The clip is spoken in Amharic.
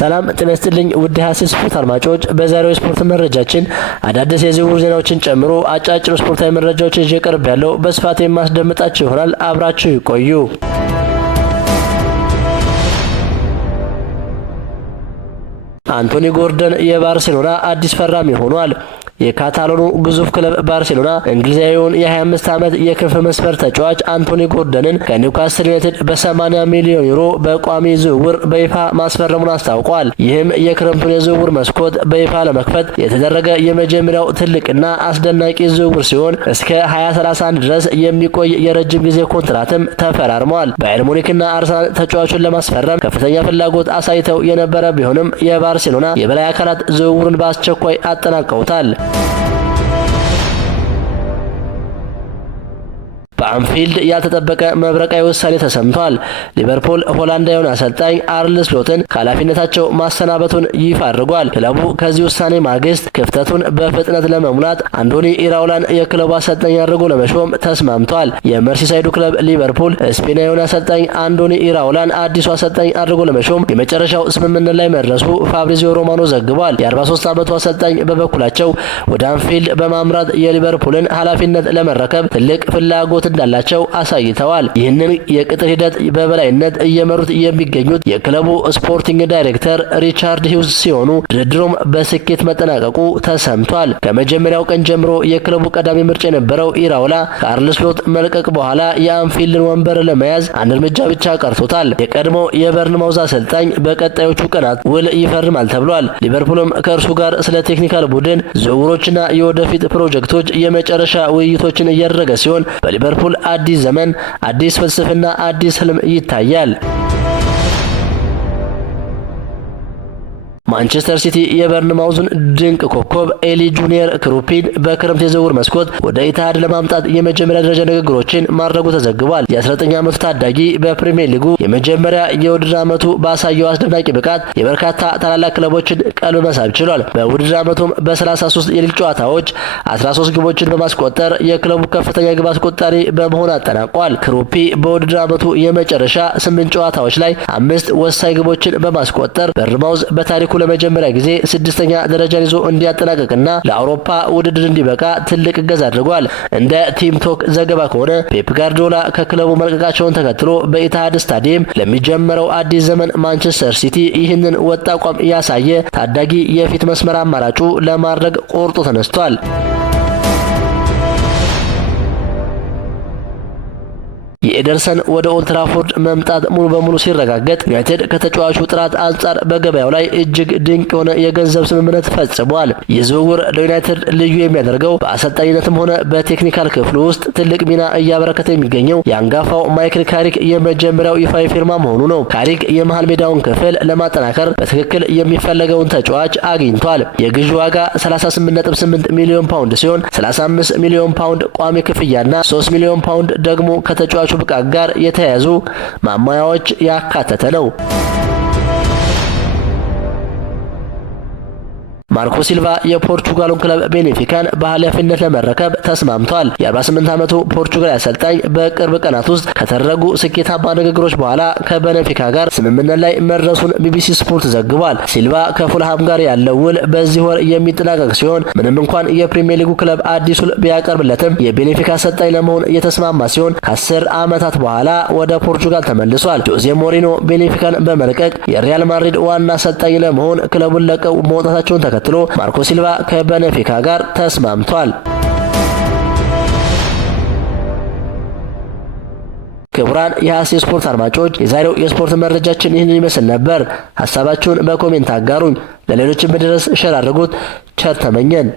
ሰላም ጤና ይስጥልኝ ውድ ሀሲስ ስፖርት አድማጮች፣ በዛሬው ስፖርት መረጃችን አዳዲስ የዝውውር ዜናዎችን ጨምሮ አጫጭር ስፖርታዊ መረጃዎችን ይዤ ቀርቤያለሁ። በስፋት የማስደምጣችሁ ይሆናል። አብራችሁ ይቆዩ። አንቶኒ ጎርደን የባርሴሎና አዲስ ፈራሚ ሆኗል። የካታሎኑ ግዙፍ ክለብ ባርሴሎና እንግሊዛዊውን የ25 ዓመት የክንፍ መስመር ተጫዋች አንቶኒ ጎርደንን ከኒውካስል ዩናይትድ በ80 ሚሊዮን ዩሮ በቋሚ ዝውውር በይፋ ማስፈረሙን አስታውቋል። ይህም የክረምቱን የዝውውር መስኮት በይፋ ለመክፈት የተደረገ የመጀመሪያው ትልቅና አስደናቂ ዝውውር ሲሆን እስከ 2031 ድረስ የሚቆይ የረጅም ጊዜ ኮንትራትም ተፈራርመዋል። ባየር ሙኒክና አርሰናል ተጫዋቹን ለማስፈረም ከፍተኛ ፍላጎት አሳይተው የነበረ ቢሆንም የባርሴሎና የበላይ አካላት ዝውውሩን በአስቸኳይ አጠናቀውታል። በአንፊልድ ያልተጠበቀ መብረቃዊ ውሳኔ ተሰምቷል። ሊቨርፑል ሆላንዳዊውን አሰልጣኝ አርነ ስሎትን ከኃላፊነታቸው ማሰናበቱን ይፋ አድርጓል። ክለቡ ከዚህ ውሳኔ ማግስት ክፍተቱን በፍጥነት ለመሙላት አንቶኒ ኢራኦላን የክለቡ አሰልጣኝ አድርጎ ለመሾም ተስማምቷል። የመርሲሳይዱ ክለብ ሊቨርፑል ስፔናዊውን አሰልጣኝ አንቶኒ ኢራኦላን አዲሱ አሰልጣኝ አድርጎ ለመሾም የመጨረሻው ስምምነት ላይ መድረሱ ፋብሪዚዮ ሮማኖ ዘግቧል። የ43 ዓመቱ አሰልጣኝ በበኩላቸው ወደ አንፊልድ በማምራት የሊቨርፑልን ኃላፊነት ለመረከብ ትልቅ ፍላጎት እንዳላቸው አሳይተዋል። ይህንን የቅጥር ሂደት በበላይነት እየመሩት የሚገኙት የክለቡ ስፖርቲንግ ዳይሬክተር ሪቻርድ ሂውዝ ሲሆኑ ድርድሩም በስኬት መጠናቀቁ ተሰምቷል። ከመጀመሪያው ቀን ጀምሮ የክለቡ ቀዳሚ ምርጫ የነበረው ኢራኦላ ከአርነ ስሎት መልቀቅ በኋላ የአንፊልድን ወንበር ለመያዝ አንድ እርምጃ ብቻ ቀርቶታል። የቀድሞ የበርንማውዝ አሰልጣኝ በቀጣዮቹ ቀናት ውል ይፈርማል ተብሏል። ሊቨርፑልም ከእርሱ ጋር ስለ ቴክኒካል ቡድን ዝውውሮችና የወደፊት ፕሮጀክቶች የመጨረሻ ውይይቶችን እያደረገ ሲሆን በሊቨርፑል አዲስ ዘመን፣ አዲስ ፍልስፍና፣ አዲስ ህልም ይታያል። ማንቸስተር ሲቲ የበርንማውዝን ድንቅ ኮከብ ኤሊ ጁኒየር ክሩፒን በክረምት የዝውውር መስኮት ወደ ኢትሃድ ለማምጣት የመጀመሪያ ደረጃ ንግግሮችን ማድረጉ ተዘግቧል። የ19 ዓመቱ ታዳጊ በፕሪሚየር ሊጉ የመጀመሪያ የውድድር ዓመቱ ባሳየው አስደናቂ ብቃት የበርካታ ታላላቅ ክለቦችን ቀልብ መሳብ ችሏል። በውድድር ዓመቱም በ33 የሊግ ጨዋታዎች 13 ግቦችን በማስቆጠር የክለቡ ከፍተኛ ግብ አስቆጣሪ በመሆን አጠናቋል። ክሩፒ በውድድር ዓመቱ የመጨረሻ 8 ጨዋታዎች ላይ 5 ወሳኝ ግቦችን በማስቆጠር በርንማውዝ በታሪኩ ለመጀመሪያ ጊዜ 6ኛ ደረጃን ይዞ እንዲያጠናቅቅና ለአውሮፓ ውድድር እንዲበቃ ትልቅ እገዛ አድርጓል። እንደ ቲም ቶክ ዘገባ ከሆነ ፔፕ ጋርዲዮላ ከክለቡ መልቀቃቸውን ተከትሎ በኢትሃድ ስታዲየም ለሚጀምረው አዲስ ዘመን ማንቸስተር ሲቲ ይህንን ወጥ አቋም ያሳየ ታዳጊ የፊት መስመር አማራጩ ለማድረግ ቆርጦ ተነስቷል። የኤደርሰን ወደ ኦልድ ትራፎርድ መምጣት ሙሉ በሙሉ ሲረጋገጥ ዩናይትድ ከተጫዋቹ ጥራት አንጻር በገበያው ላይ እጅግ ድንቅ የሆነ የገንዘብ ስምምነት ፈጽሟል። ይህ ዝውውር ለዩናይትድ ልዩ የሚያደርገው በአሰልጣኝነትም ሆነ በቴክኒካል ክፍሉ ውስጥ ትልቅ ሚና እያበረከተ የሚገኘው የአንጋፋው ማይክል ካሪክ የመጀመሪያው ይፋዊ ፊርማ መሆኑ ነው። ካሪክ የመሃል ሜዳውን ክፍል ለማጠናከር በትክክል የሚፈለገውን ተጫዋች አግኝቷል። የግዢ ዋጋ 38.8 ሚሊዮን ፓውንድ ሲሆን 35 ሚሊዮን ፓውንድ ቋሚ ክፍያና 3 ሚሊዮን ፓውንድ ደግሞ ከተጫዋቹ ብቃት ጋር የተያያዙ ማሟያዎች ያካተተ ነው። ማርኮ ሲልቫ የፖርቹጋሉን ክለብ ቤኔፊካን በኃላፊነት ለመረከብ ተስማምቷል። የ48 ዓመቱ ፖርቹጋል አሰልጣኝ በቅርብ ቀናት ውስጥ ከተደረጉ ስኬታማ ንግግሮች በኋላ ከቤኔፊካ ጋር ስምምነት ላይ መድረሱን ቢቢሲ ስፖርት ዘግቧል። ሲልቫ ከፉልሃም ጋር ያለው ውል በዚህ ወር የሚጠናቀቅ ሲሆን ምንም እንኳን የፕሪሚየር ሊጉ ክለብ አዲስ ውል ቢያቀርብለትም የቤኔፊካ አሰልጣኝ ለመሆን የተስማማ ሲሆን ከ10 ዓመታት በኋላ ወደ ፖርቹጋል ተመልሷል። ጆዜ ሞሪኖ ቤኔፊካን በመልቀቅ የሪያል ማድሪድ ዋና አሰልጣኝ ለመሆን ክለቡን ለቀው መውጣታቸውን ተከትሎ ማርኮ ሲልቫ ከቤኔፊካ ጋር ተስማምቷል። ክቡራን የሀሲስ ስፖርት አድማጮች የዛሬው የስፖርት መረጃችን ይህንን ይመስል ነበር። ሀሳባችሁን በኮሜንት አጋሩኝ። ለሌሎችም ድረስ ሸር አድርጉት። ቸር ተመኘን።